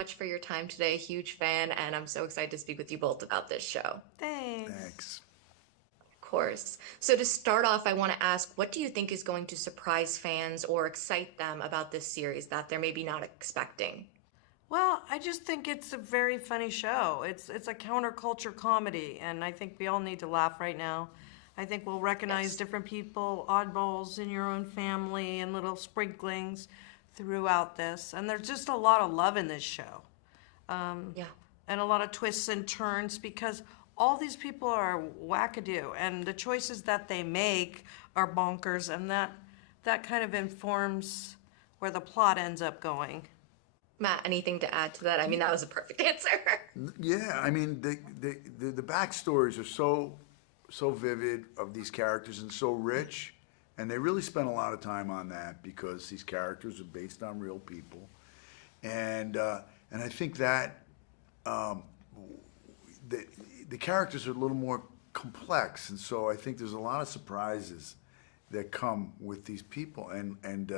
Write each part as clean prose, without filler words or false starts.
much for your time today. Huge fan, and I'm so excited to speak with you both about this show. Thanks. Of course. So to start off, I want to ask, what do you think is going to surprise fans or excite them about this series that they're maybe not expecting? Well, I just think it's a very funny show. It's a counterculture comedy, and I think we all need to laugh right now. I think we'll recognize different people, oddballs in your own family, and little sprinklings throughout this. And there's just a lot of love in this show. Yeah. And a lot of twists and turns because all these people are wackadoo, and the choices that they make are bonkers, and that kind of informs where the plot ends up going. Matt, anything to add to that? I mean, that was a perfect answer. Yeah, I mean, the backstories are so vivid of these characters and so rich, and they really spent a lot of time on that because these characters are based on real people, and I think that the characters are a little more complex, and so I think there's a lot of surprises that come with these people, and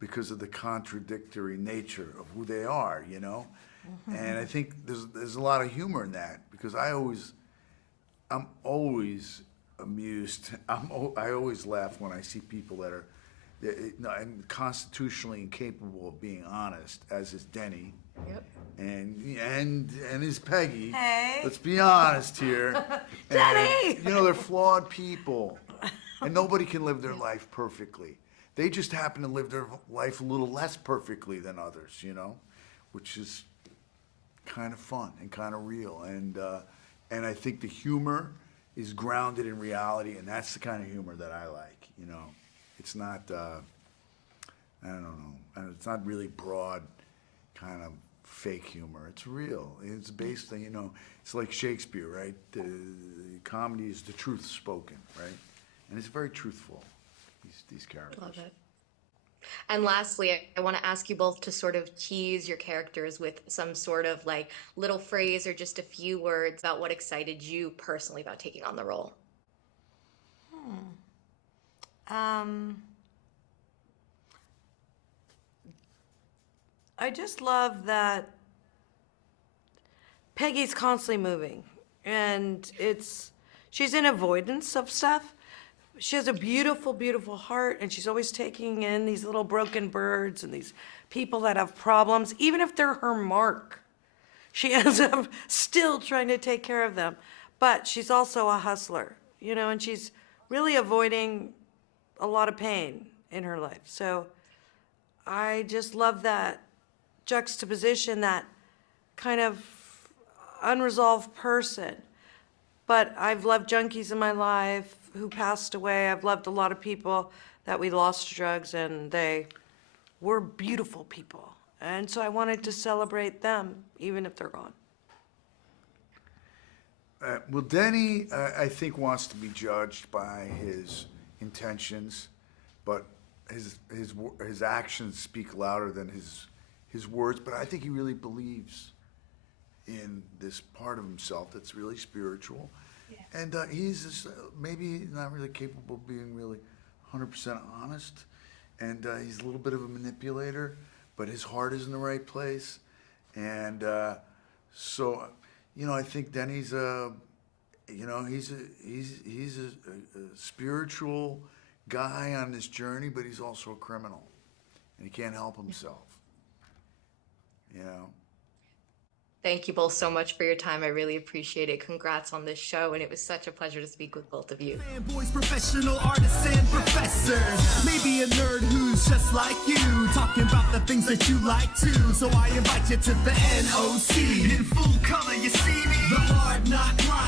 because of the contradictory nature of who they are, you know? And I think there's a lot of humor in that because I'm always amused. I always laugh when I see people that are and constitutionally incapable of being honest, as is Denny. Yep. And is Peggy. Hey. Let's be honest here. Denny! And, you know, they're flawed people. And nobody can live their life perfectly. They just happen to live their life a little less perfectly than others, you know, which is kind of fun and kind of real. And I think the humor is grounded in reality, and that's the kind of humor that I like, you know. It's not, I don't know, it's not really broad kind of fake humor. It's real. It's based on, you know, it's like Shakespeare, right? The comedy is the truth spoken, right? And it's very truthful. These characters. Love it. And lastly, I want to ask you both to sort of tease your characters with some sort of like little phrase or just a few words about what excited you personally about taking on the role. I just love that Peggy's constantly moving, and she's in avoidance of stuff. She has a beautiful, beautiful heart, and she's always taking in these little broken birds and these people that have problems. Even if they're her mark, she ends up still trying to take care of them. But she's also a hustler, you know, and she's really avoiding a lot of pain in her life. So I just love that juxtaposition, that kind of unresolved person. But I've loved junkies in my life who passed away. I've loved a lot of people that we lost to drugs, and they were beautiful people. And so I wanted to celebrate them, even if they're gone. Well, Denny, I think, wants to be judged by his intentions, but his actions speak louder than his words. But I think he really believes in this part of himself that's really spiritual. Yeah. And he's just, maybe not really capable of being really 100% honest. And he's a little bit of a manipulator, but his heart is in the right place. And so, you know, I think Denny's you know, he's a spiritual guy on this journey, but he's also a criminal, and he can't help himself. You know. Thank you both so much for your time. I really appreciate it. Congrats on this show, and it was such a pleasure to speak with both of you. Fanboys, professional artists, and professors. Maybe a nerd who's just like you, talking about the things that you like too. So I invite you to the NOC. In full color, you see me. The Hard Knock Live.